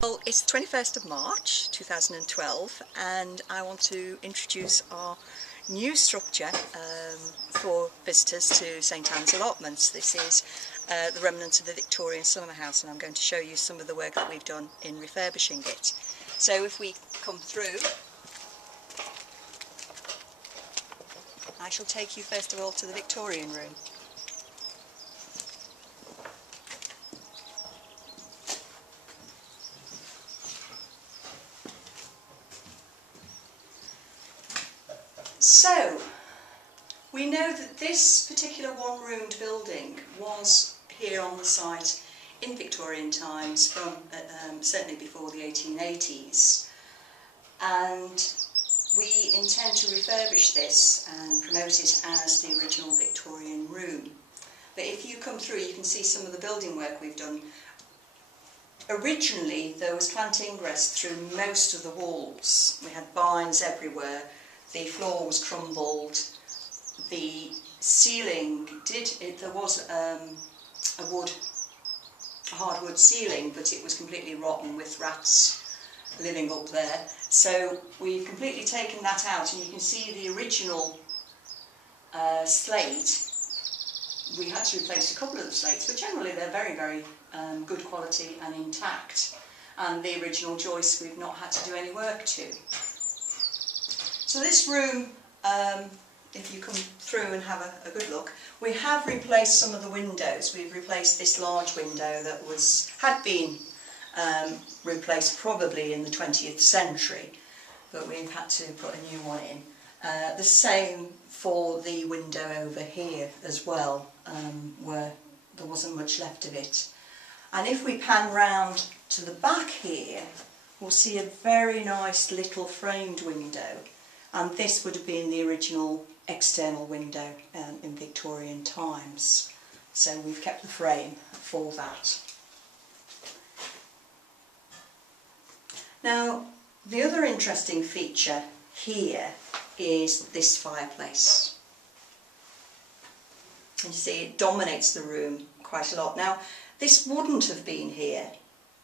Well, it's the 21st of March 2012 and I want to introduce our new structure for visitors to St Anns Allotments. This is the remnants of the Victorian summer house, and I'm going to show you some of the work that we've done in refurbishing it. So if we come through, I shall take you first of all to the Victorian room. So, we know that this particular one-roomed building was here on the site in Victorian times, from certainly before the 1880s, and we intend to refurbish this and promote it as the original Victorian room. But if you come through, you can see some of the building work we've done. Originally there was plant ingress through most of the walls. We had vines everywhere. The floor was crumbled, the ceiling there was a hardwood ceiling, but it was completely rotten with rats living up there. So we've completely taken that out, and you can see the original slate. We had to replace a couple of the slates, but generally they're very, very good quality and intact. And the original joists we've not had to do any work to. So this room, if you come through and have a good look, we have replaced some of the windows. We've replaced this large window that had been replaced probably in the 20th century, but we've had to put a new one in. The same for the window over here as well, where there wasn't much left of it. And if we pan round to the back here, we'll see a very nice little framed window. And this would have been the original external window in Victorian times. So we've kept the frame for that. Now, the other interesting feature here is this fireplace. And you see it dominates the room quite a lot. Now, this wouldn't have been here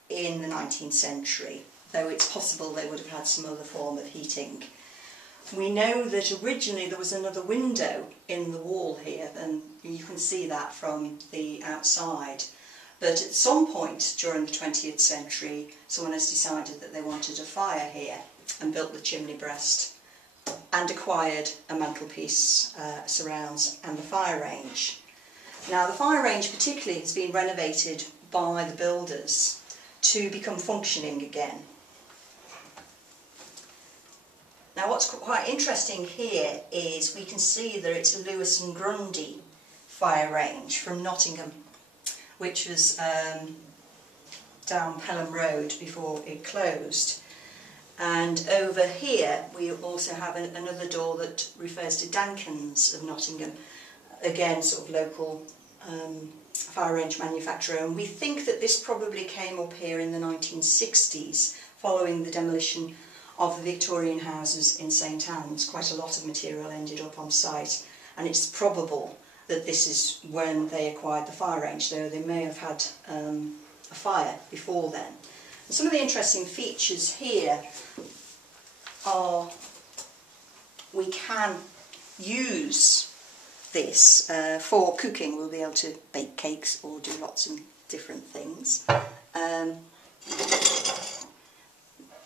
in the 19th century, though it's possible they would have had some other form of heating. We know that originally there was another window in the wall here, and you can see that from the outside. But at some point during the 20th century, someone has decided that they wanted a fire here and built the chimney breast and acquired a mantelpiece, surrounds and the fire range. Now the fire range particularly has been renovated by the builders to become functioning again. Now what's quite interesting here is we can see that it's a Lewis and Grundy fire range from Nottingham, which was down Pelham Road before it closed. And over here we also have another door that refers to Dankins of Nottingham, again sort of local fire range manufacturer, and we think that this probably came up here in the 1960s following the demolition of the Victorian houses in St Anns. Quite a lot of material ended up on site, and it's probable that this is when they acquired the fire range, though they may have had a fire before then. And some of the interesting features here are we can use this for cooking. We'll be able to bake cakes or do lots of different things.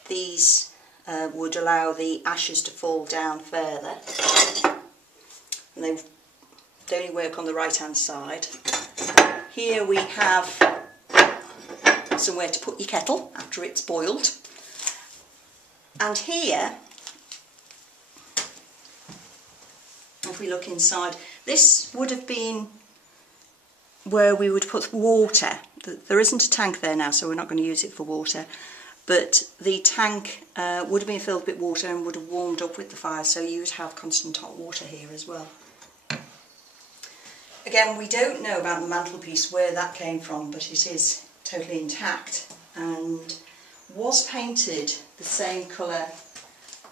These would allow the ashes to fall down further, and they only work on the right hand side. Here we have somewhere to put your kettle after it's boiled, and here, if we look inside, this would have been where we would put water. There isn't a tank there now, so we're not going to use it for water. But the tank would have been filled with water and would have warmed up with the fire, so you would have constant hot water here as well. Again, we don't know about the mantelpiece, where that came from, but it is totally intact and was painted the same colour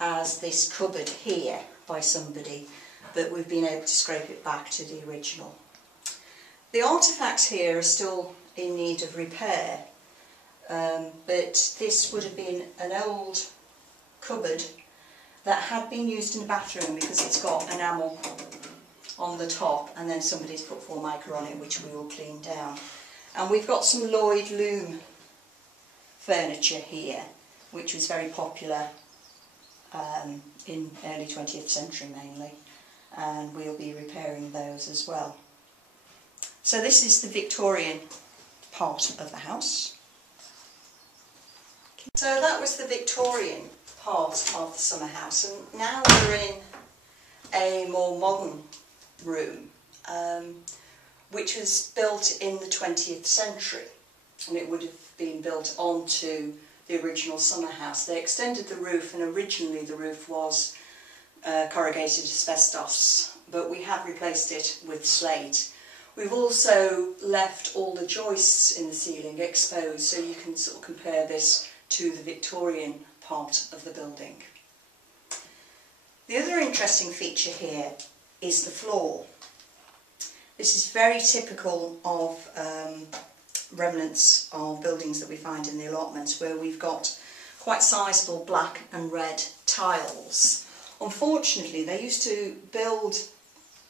as this cupboard here by somebody, but we've been able to scrape it back to the original. The artefacts here are still in need of repair. but this would have been an old cupboard that had been used in the bathroom because it's got enamel on the top, and then somebody's put Formica on it, which we will clean down. And we've got some Lloyd loom furniture here, which was very popular in early 20th century mainly, and we'll be repairing those as well. So this is the Victorian part of the house. So that was the Victorian part of the summer house, and now we're in a more modern room, which was built in the 20th century, and it would have been built onto the original summer house. They extended the roof, and originally the roof was corrugated asbestos, but we have replaced it with slate. We've also left all the joists in the ceiling exposed, so you can sort of compare this to the Victorian part of the building. The other interesting feature here is the floor. This is very typical of remnants of buildings that we find in the allotments, where we've got quite sizable black and red tiles. Unfortunately, they used to build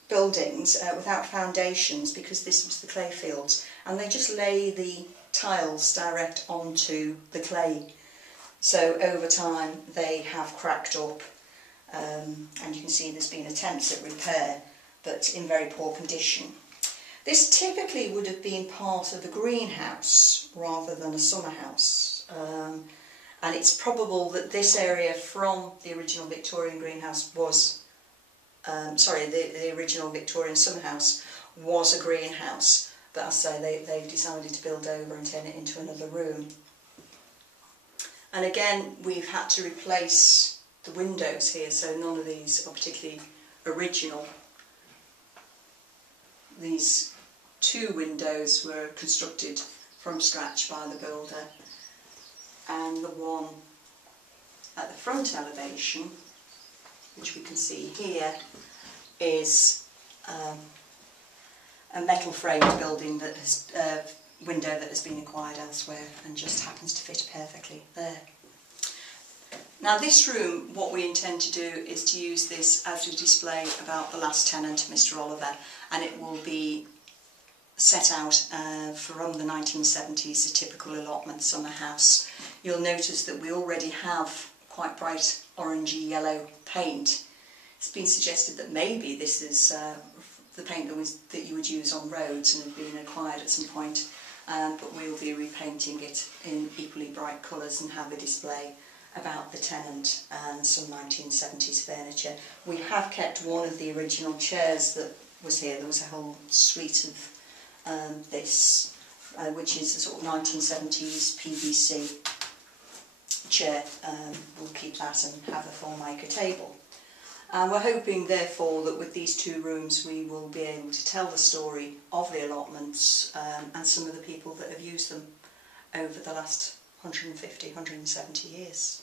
buildings without foundations because this was the clay fields, and they just lay the tiles direct onto the clay. So over time they have cracked up, and you can see there's been attempts at repair, but in very poor condition. This typically would have been part of a greenhouse rather than a summer house, and it's probable that this area from the original Victorian greenhouse was, the original Victorian summer house was a greenhouse, but as I say, they've decided to build over and turn it into another room. And again, we've had to replace the windows here, so none of these are particularly original. These two windows were constructed from scratch by the builder, and the one at the front elevation, which we can see here, is a metal framed building that has window that has been acquired elsewhere and just happens to fit perfectly there. Now this room, what we intend to do is to use this as a display about the last tenant, Mr. Oliver, and it will be set out from the 1970s, a typical allotment summer house. You'll notice that we already have quite bright orangey yellow paint. It's been suggested that maybe this is the paint that you would use on roads and had been acquired at some point, but we'll be repainting it in equally bright colours and have a display about the tenant and some 1970s furniture. We have kept one of the original chairs that was here. There was a whole suite of this, which is a sort of 1970s PVC chair. We'll keep that and have a Formica table. And we're hoping, therefore, that with these two rooms we will be able to tell the story of the allotments and some of the people that have used them over the last 150, 170 years.